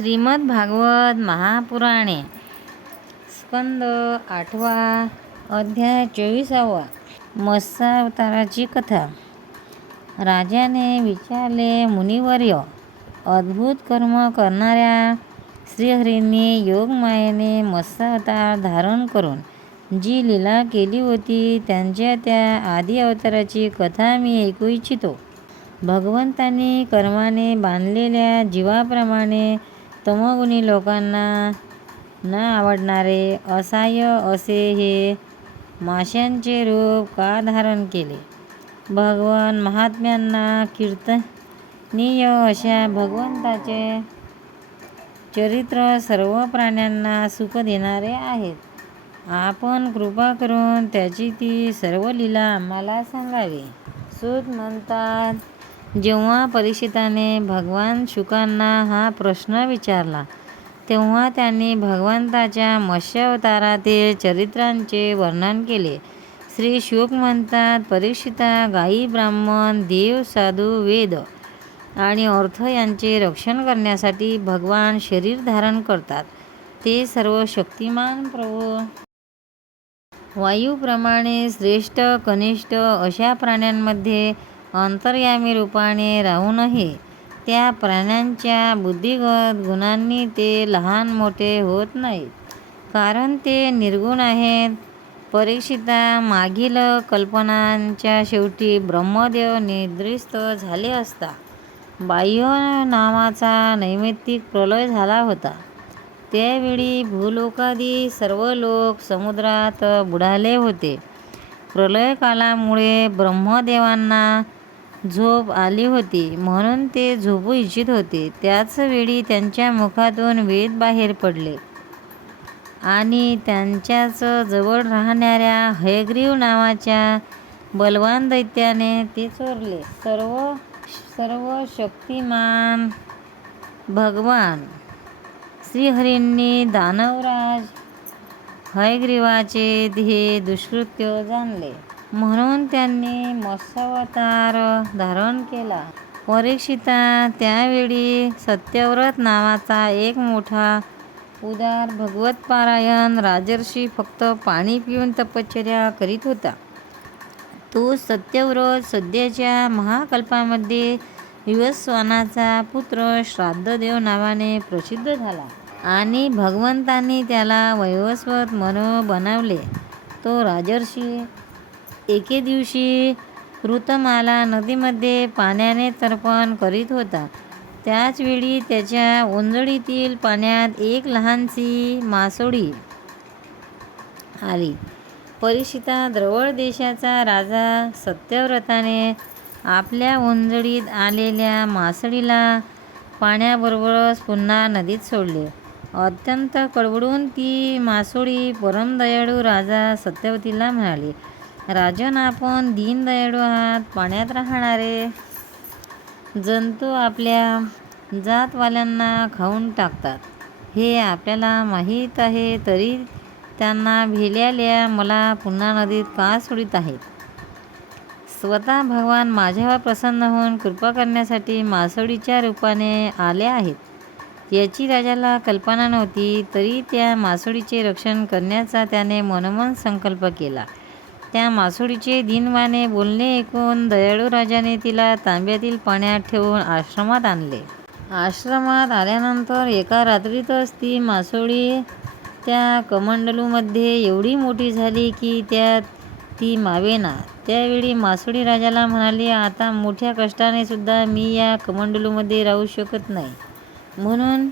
श्रीमद भागवत महापुराणे स्कंद 8वा अध्याय 24वा मत्स्यावताराची कथा. राजाने विचारले, मुनिवर्य, अद्भुत कर्म करणाऱ्या श्रीहरींनी योगमायेने मत्स्यावतार धारण करून जी लीला केली होती त्यांच्या त्या आदी अवताराची कथा मी ऐकू इच्छितो. भगवंतांनी कर्माने बांधलेल्या जीवाप्रमाणे तमोगुणी लोकांना न आवडणारे असहाय्य असे हे माशांचे रूप का धारण केले? भगवान महात्म्यांना कीर्तनीय अशा भगवंताचे चरित्र सर्व प्राण्यांना सुख देणारे आहेत. आपण कृपा करून त्याची ती सर्व लीला आम्हाला सांगावी. सूत म्हणतात, जेव्हा परीक्षिताने भगवान शुकांना हा प्रश्न विचारला तेव्हा त्यांनी भगवंताच्या मत्स्यावतारातील चरित्रांचे वर्णन केले. श्री शुक म्हणतात, परीक्षिता, गायी, ब्राह्मण, देव, साधू, वेद आणि अर्थ यांचे रक्षण करण्यासाठी भगवान शरीर धारण करतात. ते सर्व शक्तिमान प्रभू वायूप्रमाणे श्रेष्ठ कनिष्ठ अशा प्राण्यांमध्ये अंतर्यामी रूपाने राहूनही त्या प्राण्यांच्या बुद्धिगत गुणांनी ते लहान मोठे होत नाहीत, कारण ते निर्गुण आहेत. परीक्षिता, मागील कल्पनांच्या शेवटी ब्रह्मदेव निद्रिस्त झाले असता बाह्य नावाचा नैमित्तिक प्रलय झाला होता. त्यावेळी भूलोकादी सर्व लोक समुद्रात बुडाले होते. प्रलयकालामुळे ब्रह्मदेवांना झोप आली होती म्हणून ते झोपू इच्छित होते. त्याच वेळी त्यांच्या मुखातून वेद बाहेर पडले आणि त्यांच्याच जवळ राहणाऱ्या हयग्रीव नावाच्या बलवान दैत्याने ते चोरले. सर्व शक्तिमान भगवान श्रीहरींनी दानवराज हयग्रीवाचे हे दुष्कृत्य जाणले म्हणून त्यांनी मत्स्यावतार धारण केला. परीक्षिता, त्यावेळी सत्यव्रत नावाचा एक मोठा उदार भगवत्पारायण राजर्षी फक्त पाणी पिऊन तपश्चर्या करीत होता. तो सत्यव्रत सध्याच्या महाकल्पामध्ये विवस्वानाचा पुत्र श्राद्धदेव नावाने प्रसिद्ध झाला आणि भगवंतांनी त्याला वैवस्वत म्हणून बनवले. तो राजर्षी एके दिवशी ऋतमाला नदीमध्ये पाण्याने तर्पण करीत होता. त्याच वेळी त्याच्या ओंजळीतील पाण्यात एक लहानशी मासोळी आली. परीक्षिता, द्रवळ देशाचा राजा सत्यव्रताने आपल्या ओंजळीत आलेल्या मासळीला पाण्याबरोबरच पुन्हा नदीत सोडले. अत्यंत कळवळून ती मासोळी परमदयाळू राजा सत्यवतीला म्हणाली, राजन, आपण दीनदयाळू आहात. पाण्यात राहणारे जंतू आपल्या जातवाल्यांना खाऊन टाकतात हे आपल्याला माहीत आहे, तरी त्यांना भेल्याल्या मला पुन्हा नदीत का सोडित आहेत? स्वतः भगवान माझ्यावर प्रसन्न होऊन कृपा करण्यासाठी मासोळीच्या रूपाने आले आहेत. याची राजाला कल्पना नव्हती, तरी त्या मासोळीचे रक्षण करण्याचा त्याने मनोमन संकल्प केला. त्या मासोळीचे दीनवाणे बोलणे ऐकून दयाळू राजाने तिला तांब्यातील पाण्यात ठेवून आश्रमात आणले. आश्रमात आल्यानंतर एका रात्रीतच ती मासोळी त्या कमंडलूमध्ये एवढी मोठी झाली की त्यात ती मावेना. त्यावेळी मासोळी राजाला म्हणाली, आता मोठ्या कष्टाने सुद्धा मी या कमंडलूमध्ये राहू शकत नाही, म्हणून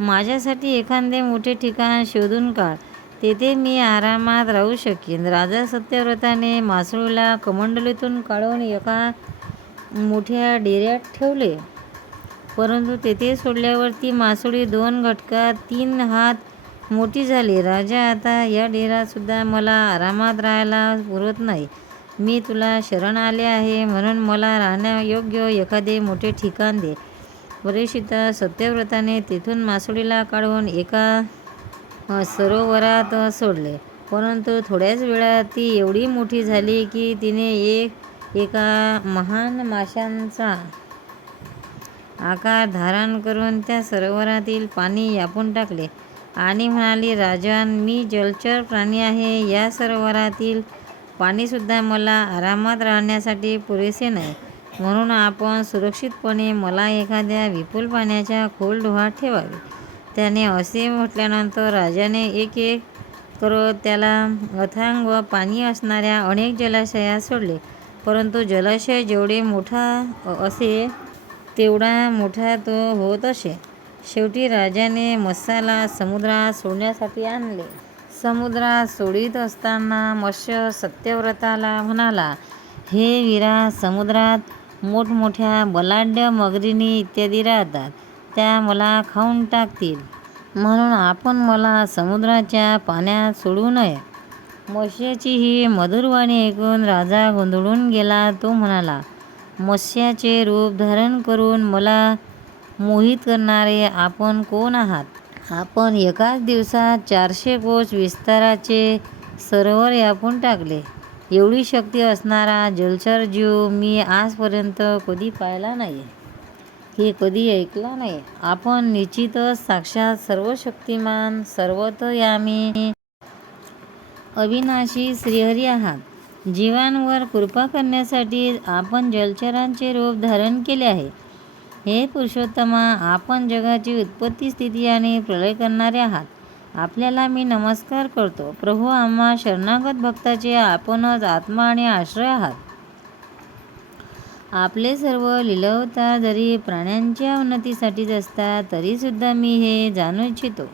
माझ्यासाठी एखादे मोठे ठिकाण शोधून काढ, तेथे मी आरामात राहू शकेन. राजा सत्यव्रताने मासोळीला कमंडलूतून काढून एका मोठ्या डेऱ्यात ठेवले, परंतु तेथे सोडल्यावर ती मासोळी 2 घटकात 3 हात मोठी झाली. राजा, आता या डेऱ्यात सुद्धा मला आरामात राहायला पुरत नाही. मी तुला शरण आले आहे, म्हणून मला राहण्यायोग्य एखादे मोठे ठिकाण दे. परीक्षिता, सत्यव्रताने तेथून मासोळीला काढून एका सरोवरात सोडले, परंतु थोड्याच वेळात ती एवढी मोठी झाली की तिने एका महान माशाचा आकार धारण करून त्या सरोवरातील पाणी यापून टाकले आणि म्हणाली, राजन, मी जलचर प्राणी आहे. या सरोवरातील पाणीसुद्धा मला आरामात राहण्यासाठी पुरेसे नाही. म्हणून आपण सुरक्षितपणे मला एखाद्या विपुल पाण्याच्या खोल डोहात ठेवावे. त्याने असे म्हटल्यानंतर राजाने एक एक करत त्याला अथांग व पाणी असणाऱ्या अनेक जलाशयात सोडले. परंतु जलाशय जेवढे मोठा असे तेवढा मोठा तो होत असे. शेवटी राजाने मत्स्याला समुद्रात सोडण्यासाठी आणले. समुद्रात सोडीत असताना मत्स्य सत्यव्रताला म्हणाला, हे वीरा, समुद्रात मोठमोठ्या बलाढ्य मगरीनी इत्यादी राहतात. त्या मला खाऊन टाकतील. म्हणून आपण मला समुद्राच्या पाण्यात सोडू नये. मत्स्याची ही मधुर वाणी ऐकून राजा गोंधळून गेला. तो म्हणाला, मत्स्याचे रूप धारण करून मला मोहित करणारे आपण कोण आहात? आपण एकाच दिवसात 400 कोस विस्ताराचे सरोवर व्यापून टाकले. एवढी शक्ती असणारा जलचर जीव मी आजपर्यंत कधी पाहिला नाही की कधी ऐकला नाही. आपण निश्चितच साक्षात सर्वशक्तिमान, सर्वतोयामी, अविनाशी श्रीहरी आहात. जीवांवर कृपा करण्यासाठी आपण जलचरांचे रूप धारण केले आहे. हे पुरुषोत्तमा, आपण जगाची उत्पत्ती, स्थिती आणि प्रलय करणारे आहात. आपल्याला मी नमस्कार करतो. प्रभू, आम्हा शरणागत भक्ताचे आपणच आत्मा आणि आश्रय आहात. आपले सर्व लीलावतार जरी प्राण्यांच्या उन्नतीसाठीच असतात, तरीसुद्धा मी हे जाणू इच्छितो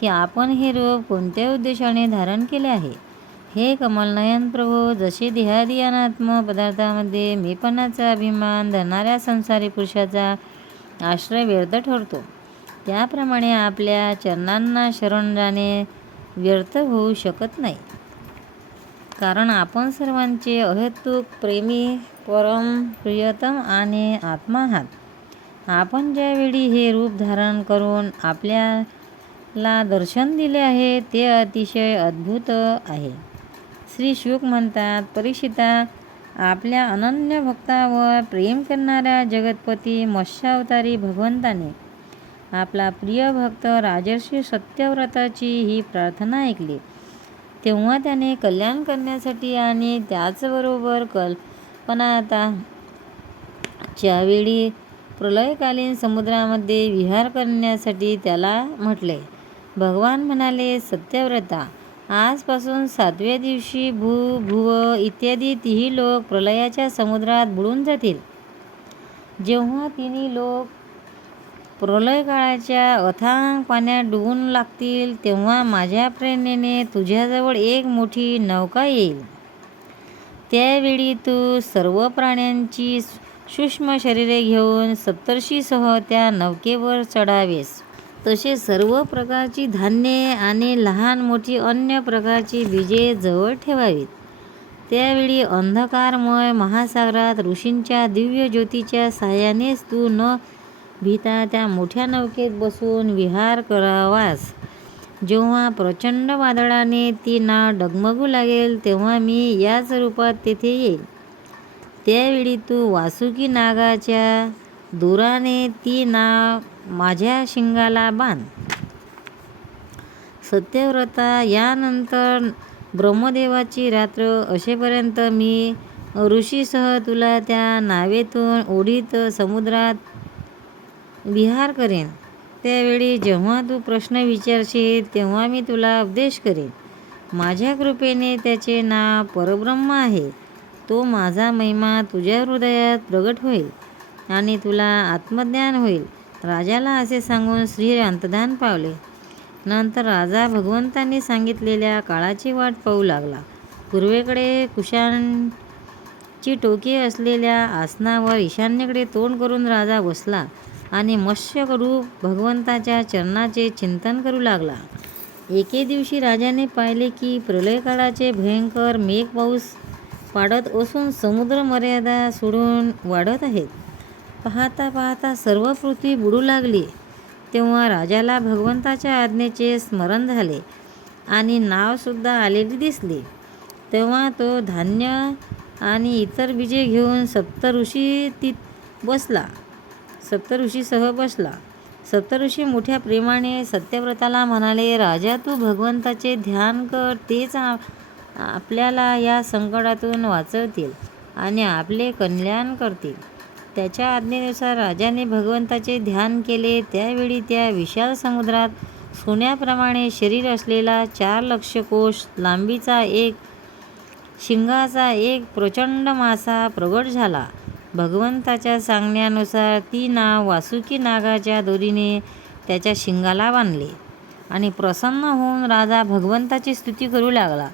की आपण हे रूप कोणत्या उद्देशाने धारण केले आहे. हे कमलनयन प्रभो, जसे देहादी अनात्म पदार्थामध्ये मीपणाचा अभिमान धरणाऱ्या संसारी पुरुषाचा आश्रय व्यर्थ ठरतो, त्याप्रमाणे आपल्या चरणांना शरण जाणे व्यर्थ होऊ शकत नाही. कारण आपण सर्वांचे अहेतुक प्रेमी, परम प्रियतम आणि आत्मा आहात. आपण ज्यावेळी हे रूप धारण करून आपल्याला दर्शन दिले आहे ते अतिशय अद्भुत आहे. श्री शुक म्हणतात, परीक्षिता, आपल्या अनन्य भक्तावर प्रेम करणाऱ्या जगतपती मत्स्यावतारी भगवंताने आपला प्रिय भक्त राजर्षी सत्यव्रताची ही प्रार्थना ऐकली. तेव्हा त्याने कल्याण करण्यासाठी आणि त्याचबरोबर कल्पनाताच्या वेळी प्रलयकालीन समुद्रामध्ये विहार करण्यासाठी त्याला म्हटले. भगवान म्हणाले, सत्यव्रता, आजपासून 7व्या दिवशी भू, भुव इत्यादी तिन्ही लोक प्रलयाच्या समुद्रात बुडून जातील. जेव्हा तिन्ही लोक प्रलयकाळाच्या अथांग पाण्यात डुबून लागतील, तेव्हा माझ्या प्रेरणेने तुझ्याजवळ एक मोठी नौका येईल. त्यावेळी तू सर्व प्राण्यांची सूक्ष्म शरीरे घेऊन सप्तर्षीसह त्या नौकेवर चढावेस. तसे सर्व प्रकारची धान्ये आणि लहान मोठी अन्य प्रकारची बीजे जवळ ठेवावीत. त्यावेळी अंधकारमय महासागरात ऋषींच्या दिव्य ज्योतीच्या साहाय्यानेच तू न भिता त्या मोठ्या नौकेत बसून विहार करावास. जेव्हा प्रचंड वादळाने ती नाव डगमगू लागेल, तेव्हा मी याच रूपात तेथे येईल. त्यावेळी तू वासुकी नागाच्या दोराने ती नाव माझ्या शिंगाला बांध. सत्यव्रता, यानंतर ब्रह्मदेवाची रात्र असेपर्यंत मी ऋषीसह तुला त्या नावेतून ओढीत समुद्रात विहार करेन. त्यावेळी जेव्हा तू प्रश्न विचारशील, तेव्हा मी तुला उपदेश करेन. माझ्या कृपेने त्याचे नाव परब्रह्म आहे. तो माझा महिमा तुझ्या हृदयात प्रगट होईल आणि तुला आत्मज्ञान होईल. राजाला असे सांगून श्री अंतर्धान पावले. नंतर राजा भगवंतांनी सांगितलेल्या काळाची वाट पाहू लागला. पूर्वेकडे कुशांची टोके असलेल्या आसनावर ईशान्येकडे तोंड करून राजा बसला आणि मत्स्यरूप भगवंताच्या चरणाचे चिंतन करू लागला. एके दिवशी राजाने पाहिले की प्रलयकाळाचे भयंकर मेघ पाऊस पाडत असून समुद्र मर्यादा सोडून वाढत आहेत. पाहता पाहता सर्व पृथ्वी बुडू लागली. तेव्हा राजाला भगवंताच्या आज्ञेचे स्मरण झाले आणि नावसुद्धा आलेली दिसली. तेव्हा तो धान्य आणि इतर बीजे घेऊन सप्तऋषी बसला. सप्तऋषीसह बसला. सप्तऋषी मोठ्या प्रेमाने सत्यव्रताला म्हणाले, राजा तू भगवंताचे ध्यान कर, तेच आपल्याला या संकटातून वाचवतील आणि आपले कल्याण करतील. त्याच्या आज्ञेनुसार राजाने भगवंताचे ध्यान केले. त्यावेळी त्या विशाल समुद्रात सोन्याप्रमाणे शरीर असलेला 4 लक्ष कोश लांबीचा एक शिंगाचा एक प्रचंड मासा प्रगट झाला. भगवंताच्या सांगण्यानुसार ती नाव वासुकी नागाच्या दोरीने त्याच्या शिंगाला बांधले आणि प्रसन्न होऊन राजा भगवंताची स्तुती करू लागला.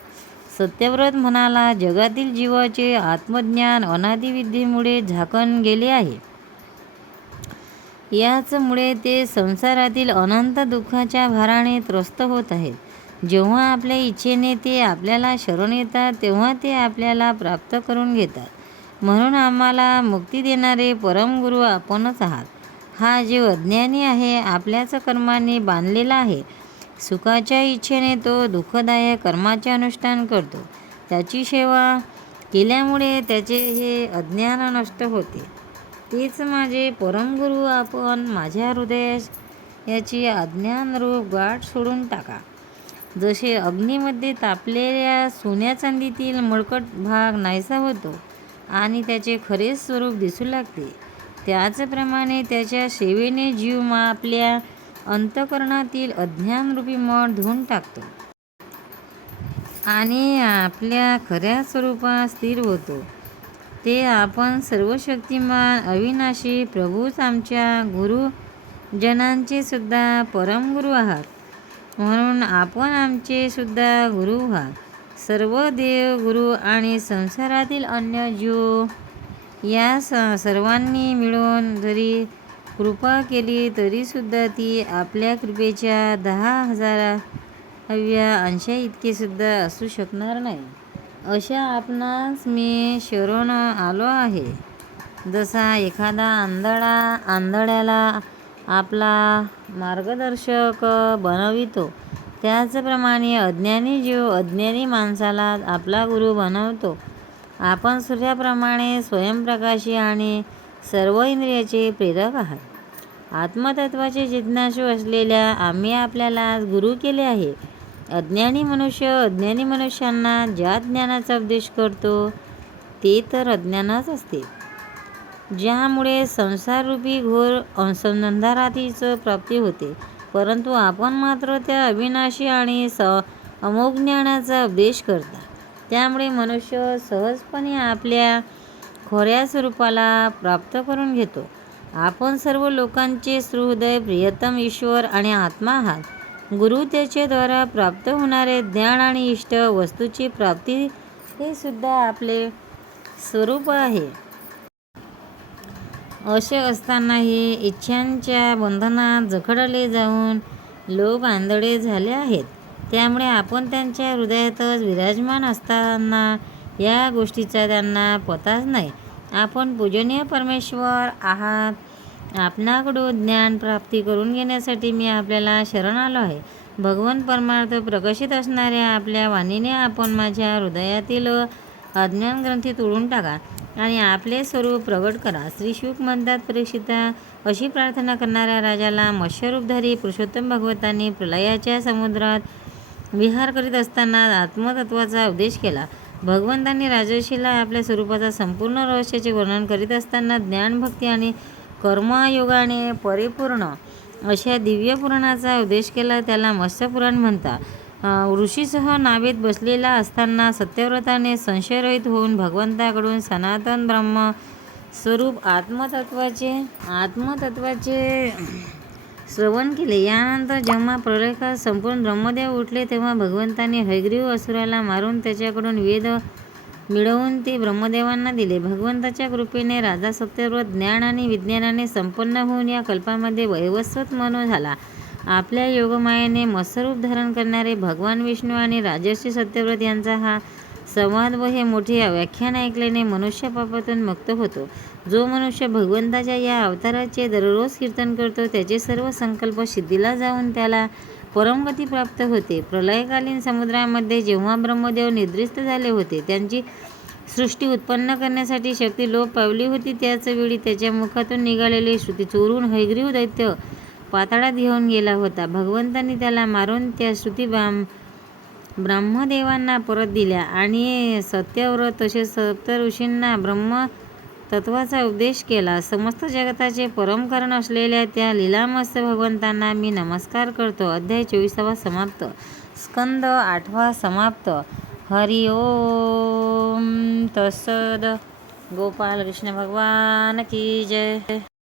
सत्यव्रत म्हणाला, जगातील जीवाचे आत्मज्ञान अनादिविद्येमुळे झाकण गेले आहे. याचमुळे ते संसारातील अनंत दुःखाच्या भाराने त्रस्त होत आहेत. जेव्हा आपल्या इच्छेने ते आपल्याला शरण येतात तेव्हा ते आपल्याला प्राप्त करून घेतात. म्हणून आम्हाला मुक्ती देणारे परमगुरू आपणच आहात. हा जीव अज्ञानी आहे, आपल्याच कर्माने बांधलेला आहे. सुखाच्या इच्छेने तो दुःखदायक कर्माचे अनुष्ठान करतो. त्याची सेवा केल्यामुळे त्याचे हे अज्ञान नष्ट होते. तेच माझे परमगुरू आपण. माझ्या हृदयात याची अज्ञानरूप गाठ सोडून टाका. जसे अग्नीमध्ये तापलेल्या सोन्या चांदीतील मळकट भाग नाहीसा होतो आणि त्याचे खरे स्वरूप दिसू लागते, त्याचप्रमाणे त्याच्या सेवेने जीव आपल्या अंतःकरणातील अज्ञानरूपी मठ धुवून टाकतो आणि आपल्या खऱ्या स्वरूपात स्थिर होतो. ते आपण सर्वशक्तिमान अविनाशी प्रभूच आमच्या गुरुजनांचे सुद्धा परमगुरू आहात. म्हणून आपण आमचे सुद्धा गुरु व्हा. सर्व देव, गुरु आणि संसारातील अन्य जीव या सर्वांनी मिळून जरी कृपा केली तरीसुद्धा ती आपल्या कृपेच्या 10,000व्या अंशाइतके सुद्धा असू शकणार नाही. अशा आपणास मी शरण आलो आहे. जसा एखादा आंधळ्याला आपला मार्गदर्शक बनवितो, त्याचप्रमाणे अज्ञानी जीव अज्ञानी माणसाला आपला गुरु बनवतो. आपण सूर्याप्रमाणे स्वयंप्रकाशी आणि सर्व इंद्रियाचे प्रेरक आहात. आत्मतत्वाचे जिज्ञासू असलेल्या आम्ही आपल्याला गुरु केले आहे. अज्ञानी मनुष्य अज्ञानी मनुष्यांना ज्या ज्ञानाचा उपदेश करतो ते तर अज्ञानच असते, ज्यामुळे संसाररूपी घोर अंधारातीच प्राप्ती होते. परंतु आपण मात्र त्या अविनाशी आणि अमोघ ज्ञानाचा उपदेश करता. त्यामुळे मनुष्य सहजपणे आपल्या खऱ्या स्वरूपाला प्राप्त करून घेतो. आपण सर्व लोकांचे सुहृदय प्रियतम ईश्वर आणि आत्मा आहात. गुरु त्याचे द्वारा प्राप्त होणारे ज्ञान आणि इष्ट वस्तूची प्राप्ती हे सुद्धा आपले स्वरूप आहे. असे असतानाही इच्छांच्या बंधनात जखडले जाऊन लोक आंधळे झाले आहेत. त्यामुळे आपण त्यांच्या हृदयातच विराजमान असताना या गोष्टीचा त्यांना पताच नाही. आपण पूजनीय परमेश्वर आहात. आपणाकडून ज्ञान प्राप्ती करून घेण्यासाठी मी आपल्याला शरण आलो आहे. भगवान परमार्थ प्रकाशित असणाऱ्या आपल्या वाणीने आपण माझ्या हृदयातील अज्ञान ग्रंथी तोडून टाका आणि आपले स्वरूप प्रगट करा. श्री शुक म्हणतात, परीक्षिता, अशी प्रार्थना करणाऱ्या राजाला मत्स्यरूपधारी पुरुषोत्तम भगवंतांनी प्रलयाच्या समुद्रात विहार करीत असताना आत्मतत्वाचा उपदेश केला. भगवंतांनी राजर्षीला आपल्या स्वरूपाचा संपूर्ण रहस्याचे वर्णन करीत असताना ज्ञान, भक्ती आणि कर्मयोगाने परिपूर्ण अशा दिव्य पुराणाचा उपदेश केला. त्याला मत्स्यपुराण म्हणतात. ऋषीसह नावेत बसलेला असताना सत्यव्रताने संशयरहित होऊन भगवंताकडून सनातन ब्रह्म स्वरूप आत्मतत्वाचे श्रवण केले. यानंतर जेव्हा प्रलयकाळ संपूर्ण ब्रह्मदेव उठले तेव्हा भगवंतांनी हयग्रीव असुराला मारून त्याच्याकडून वेद मिळवून ते ब्रह्मदेवांना दिले. भगवंताच्या कृपेने राजा सत्यव्रत ज्ञान आणि विज्ञानाने संपन्न होऊन या कल्पामध्ये वैवस्वत मनु झाला. आपल्या योगमायेने मत्स्यरूप धारण करणारे भगवान विष्णू आणि राजर्षी सत्यव्रत यांचा हा संवाद व हे मोठे व्याख्यान ऐकल्याने मनुष्य पापातून मुक्त होतो. जो मनुष्य भगवंताच्या या अवताराचे दररोज कीर्तन करतो त्याचे सर्व संकल्प सिद्धीला जाऊन त्याला परमगती प्राप्त होते. प्रलयकालीन समुद्रामध्ये जेव्हा ब्रह्मदेव निद्रिस्त झाले होते, त्यांची सृष्टी उत्पन्न करण्यासाठी शक्ती लोप पावली होती. त्याच वेळी त्याच्या मुखातून निघालेली श्रुती चोरून हयग्रीव दैत्य पाताळात घेऊन गेला होता. भगवंतांनी त्याला मारून त्या श्रुती ब्रह्मदेवांना परत दिल्या आणि सत्यव्रत तसेच सप्तऋषींना ब्रह्मतत्वाचा उपदेश केला. समस्त जगताचे परमकारण असलेल्या त्या लीलामत्स्य भगवंतांना मी नमस्कार करतो. अध्याय 24 समाप्त. स्कंद 8 समाप्त. हरि ओम तत्सद. गोपाल कृष्ण भगवान की जय.